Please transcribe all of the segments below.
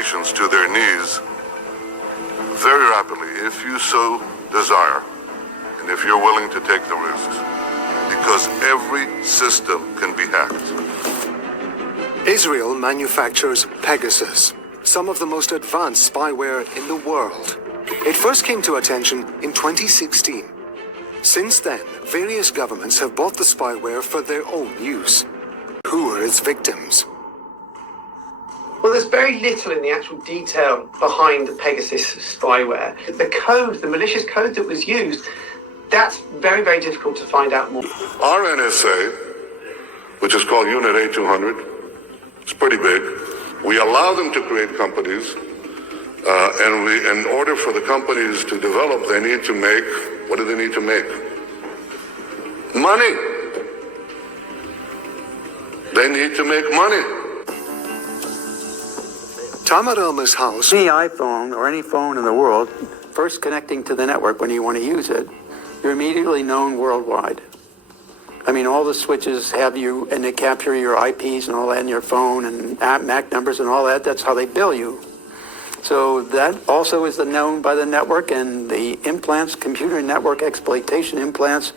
organizations to their knees very rapidly, if you so desire, and if you're willing to take the risks, because every system can be hacked. Israel manufactures Pegasus, some of the most advanced spyware in the world. It first came to attention in 2016. Since then, various governments have bought the spyware for their own use. Who are its victims? Well, there's very little in the actual detail behind the Pegasus spyware. The code, the malicious code that was used, that's very, very difficult to find out more. Our NSA, which is called Unit A200, it's pretty big. We allow them to create companies, and in order for the companies to develop, they need to make, what do they need to make? Money. They need to make money. Tamar Elma's house. Any iPhone or any phone in the world, first connecting to the network when you want to use it, you're immediately known worldwide. I mean, all the switches have you, and they capture your IPs and all that in your phone, and MAC numbers and all that. That's how they bill you. So that also is known by the network, and the implants, computer network exploitation implants,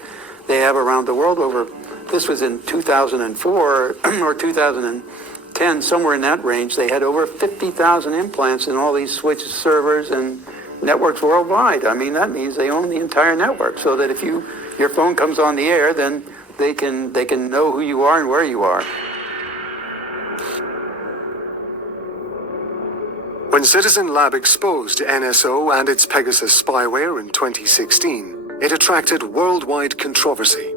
they have around the world over, this was in 2004 or 2010, somewhere in that range, they had over 50,000 implants in all these switch servers and networks worldwide. I mean, that means they own the entire network, so that if your phone comes on the air, then they can know who you are and where you are. When Citizen Lab exposed NSO and its Pegasus spyware in 2016, it attracted worldwide controversy.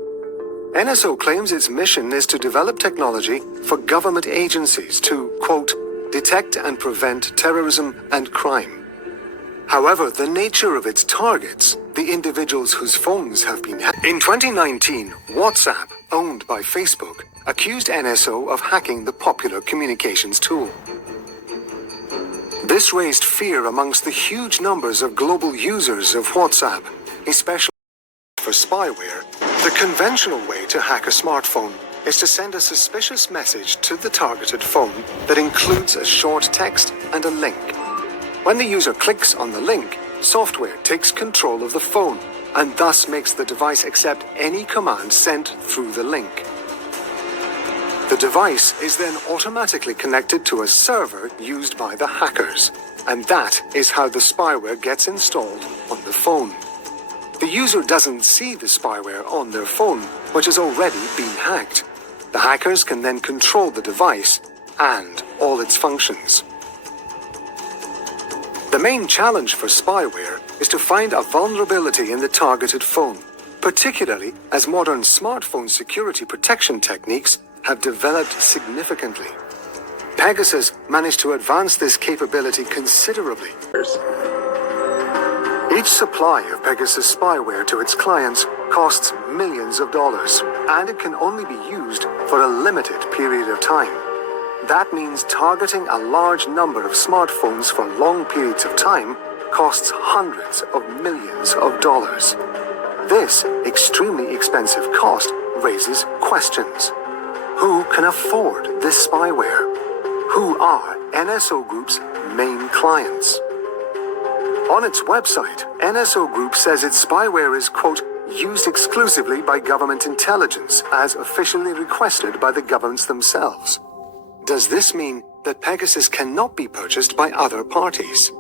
NSO claims its mission is to develop technology for government agencies to, quote, detect and prevent terrorism and crime. However, the nature of its targets, the individuals whose phones have been hacked. In 2019, WhatsApp, owned by Facebook, accused NSO of hacking the popular communications tool. This raised fear amongst the huge numbers of global users of WhatsApp, especially for spyware. The conventional way to hack a smartphone is to send a suspicious message to the targeted phone that includes a short text and a link. When the user clicks on the link, software takes control of the phone and thus makes the device accept any command sent through the link. The device is then automatically connected to a server used by the hackers, and that is how the spyware gets installed on the phone. The user doesn't see the spyware on their phone, which has already been hacked. The hackers can then control the device and all its functions. The main challenge for spyware is to find a vulnerability in the targeted phone, particularly as modern smartphone security protection techniques have developed significantly. Pegasus managed to advance this capability considerably. Each supply of Pegasus spyware to its clients costs millions of dollars, and it can only be used for a limited period of time. That means targeting a large number of smartphones for long periods of time costs hundreds of millions of dollars. This extremely expensive cost raises questions. Who can afford this spyware? Who are NSO Group's main clients? On its website, NSO Group says its spyware is, quote, used exclusively by government intelligence as officially requested by the governments themselves. Does this mean that Pegasus cannot be purchased by other parties?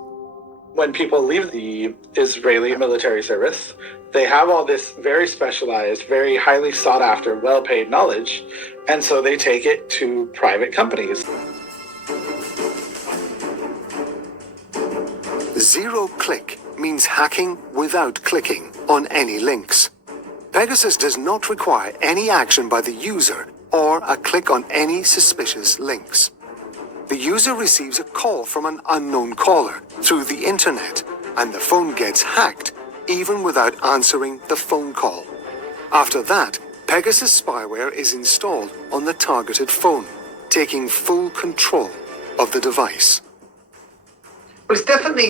When people leave the Israeli military service, they have all this very specialized, very highly sought after, well-paid knowledge, and so they take it to private companies. Zero-click means hacking without clicking on any links. Pegasus does not require any action by the user or a click on any suspicious links. The user receives a call from an unknown caller through the internet, and the phone gets hacked even without answering the phone call. After that, Pegasus spyware is installed on the targeted phone, taking full control of the device. Well, it's definitely